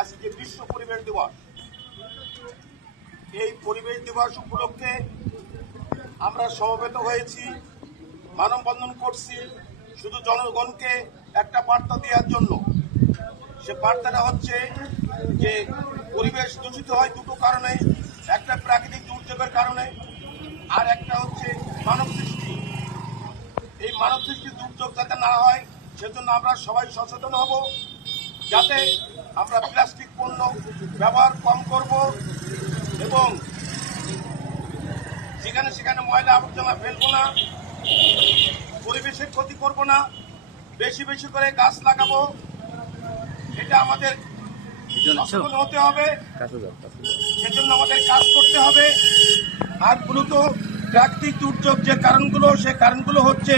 আজকে বিশ্ব পরিবেশ দিবস। এই পরিবেশ দিবস উপলক্ষে আমরা সমবেত হয়েছি, মানববন্ধন করছি, শুধু জনগণকে একটা বার্তা দেওয়ার জন্য। সে বার্তাটা হচ্ছে যে, পরিবেশ দূষিত হয় দুটো কারণে, একটা প্রাকৃতিক দুর্যোগের কারণে, আর একটা হচ্ছে মানব সৃষ্টি। এই মানব সৃষ্টি দুর্যোগ যাতে না হয়, সেজন্য আমরা সবাই সচেতন হব। যাতে আমরা প্লাস্টিক পণ্য ব্যবহার কম করব এবং যেখানে সেখানে ময়লা আবর্জনা ফেলব না পরিবেশের ক্ষতি করব না বেশি বেশি করে গাছ লাগাবো এটা আমাদের সচেতন হতে হবে। সেজন্য আমাদের কাজ করতে হবে। আর মূলত প্রাকৃতিক দুর্যোগ যে কারণগুলো সে কারণগুলো হচ্ছে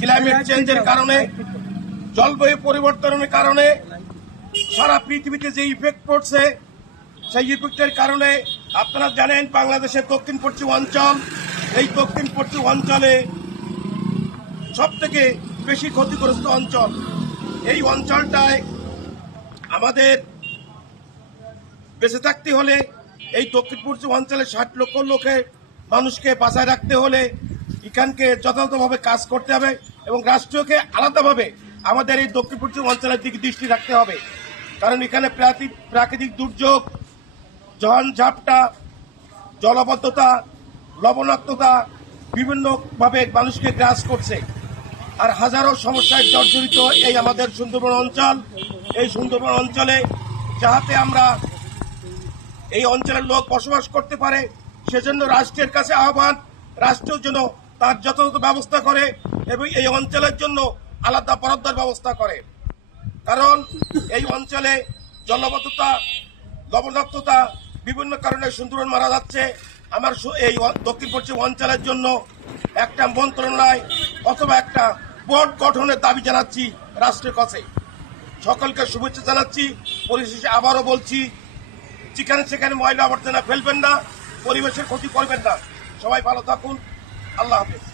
ক্লাইমেট চেঞ্জের কারণে জলবায়ু পরিবর্তনের কারণে সারা পৃথিবীতে যে ইফেক্ট পড়ছে, সেই ইফেক্টের কারণে আপনারা জানেন বাংলাদেশের দক্ষিণ পশ্চিম অঞ্চল। এই দক্ষিণ পশ্চিম অঞ্চলে সব থেকে বেশি ক্ষতিগ্রস্ত অঞ্চল। এই অঞ্চলটায় আমাদের বেঁচে থাকতে হলে এই দক্ষিণ পশ্চিম অঞ্চলে ষাট লক্ষ লোকের মানুষকে বাঁচায় রাখতে হলে এখানকে যথাযথভাবে কাজ করতে হবে এবং রাষ্ট্রকে আলাদাভাবে আমাদের এই দক্ষিণ পশ্চিম অঞ্চলের দিকে দৃষ্টি রাখতে হবে। কারণ এখানে প্রাকৃতিক দুর্যোগ ঝন ঝাপটা জলবদ্ধতা, লবণাক্ততা বিভিন্নভাবে মানুষকে গ্রাস করছে। আর হাজারো সমস্যায় জর্জরিত এই আমাদের সুন্দরবন অঞ্চল। এই সুন্দরবন অঞ্চলে যাহাতে আমরা এই অঞ্চলের লোক বসবাস করতে পারে, সেজন্য রাষ্ট্রের কাছে আহ্বান রাষ্ট্রের জন্য তার যথাযথ ব্যবস্থা করে এবং এই অঞ্চলের জন্য আলাদা বরাদ্দের ব্যবস্থা করে। কারণ এই অঞ্চলে জলবদ্ধতা লবণাক্ততা বিভিন্ন কারণে সুন্দরবন মারা যাচ্ছে। আমার এই দক্ষিণ পশ্চিম অঞ্চলের জন্য একটা মন্ত্রণালয় অথবা একটা বোর্ড গঠনের দাবি জানাচ্ছি রাষ্ট্রের কাছে। সকলকে শুভেচ্ছা জানাচ্ছি। পরিশেষে আবারও বলছি, যেখানে সেখানে ময়লা আবর্জনা ফেলবেন না, পরিবেশের ক্ষতি করবেন না। সবাই ভালো থাকুন। আল্লাহ হাফেজ।